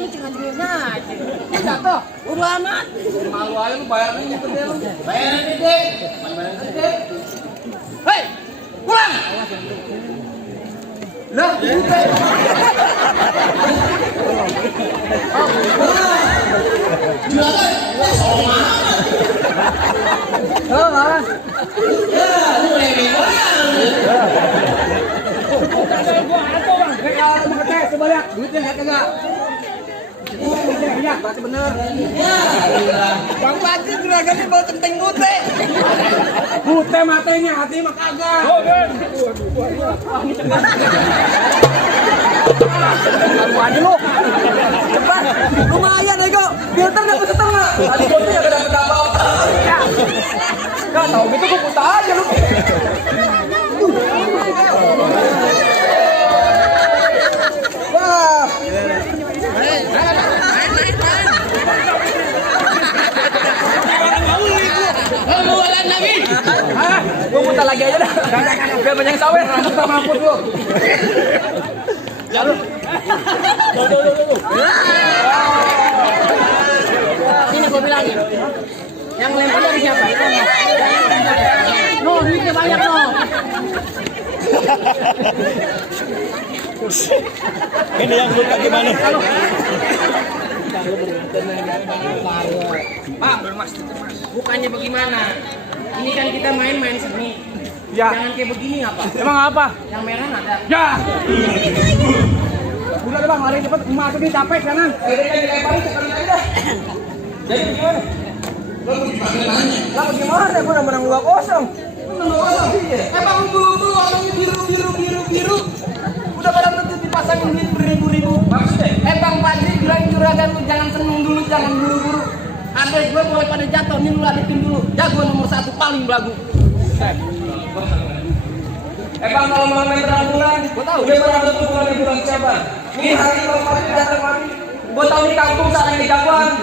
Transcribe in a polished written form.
lu cengar-cengir aja. Jatuh, udah amat. Malu aja lu bayarannya gede lu. Bayaran gede. Bayaran gede. Hei, pulang. Lah, gede. Oh, Mas. Ya, lu lewat. Gua atau Bang, kayak mau ketek sebanyak duitnya enggak kagak. Iya, baca bener. Ya, Bang Panji juragannya bawa centeng bute. Bute matanya, hati mah kagak. Oh, Ben. Waduh, ini cepat. Baru aja lu. Cepat. Lumayan ego. Filter dapat setengah. Tadi botnya enggak dapat apa-apa. Enggak tahu gitu gua buta aja lu. Wah. Gue muter lagi aja dah. Biar banyak sawer, rambut sama mampus lu. Ya lu. Ini gue bilangin. Yang lempar dari siapa? No, duitnya banyak no. Ini yang buka gimana? Pak, Mas, bukannya bagaimana? Ini kan kita main-main seni. Ya. Jangan kayak begini apa? Emang apa? Yang merah ada. Ya. Udah deh Bang, lari cepet. Masukin capek kanan. Dilemparin sekali aja. Jadi gimana? Lah gimana? Gue udah menang 2-0. Emang bulu-bulu warnanya biru. Udah pada tentu dipasangin duit beribu-ribu. Maksudnya? Bang Panji bilang juragan lu jangan seneng dulu, jangan buru-buru. Adek gue mulai pada jatuh, nih lu adekin dulu. Jago nomor 1 paling belagu. Bang, kalau mau main bulan, Gue tahu. udah pernah betul bulan siapa? Ini hari kalau mati datang mati. Gue tahu di kampung sana yang jagoan.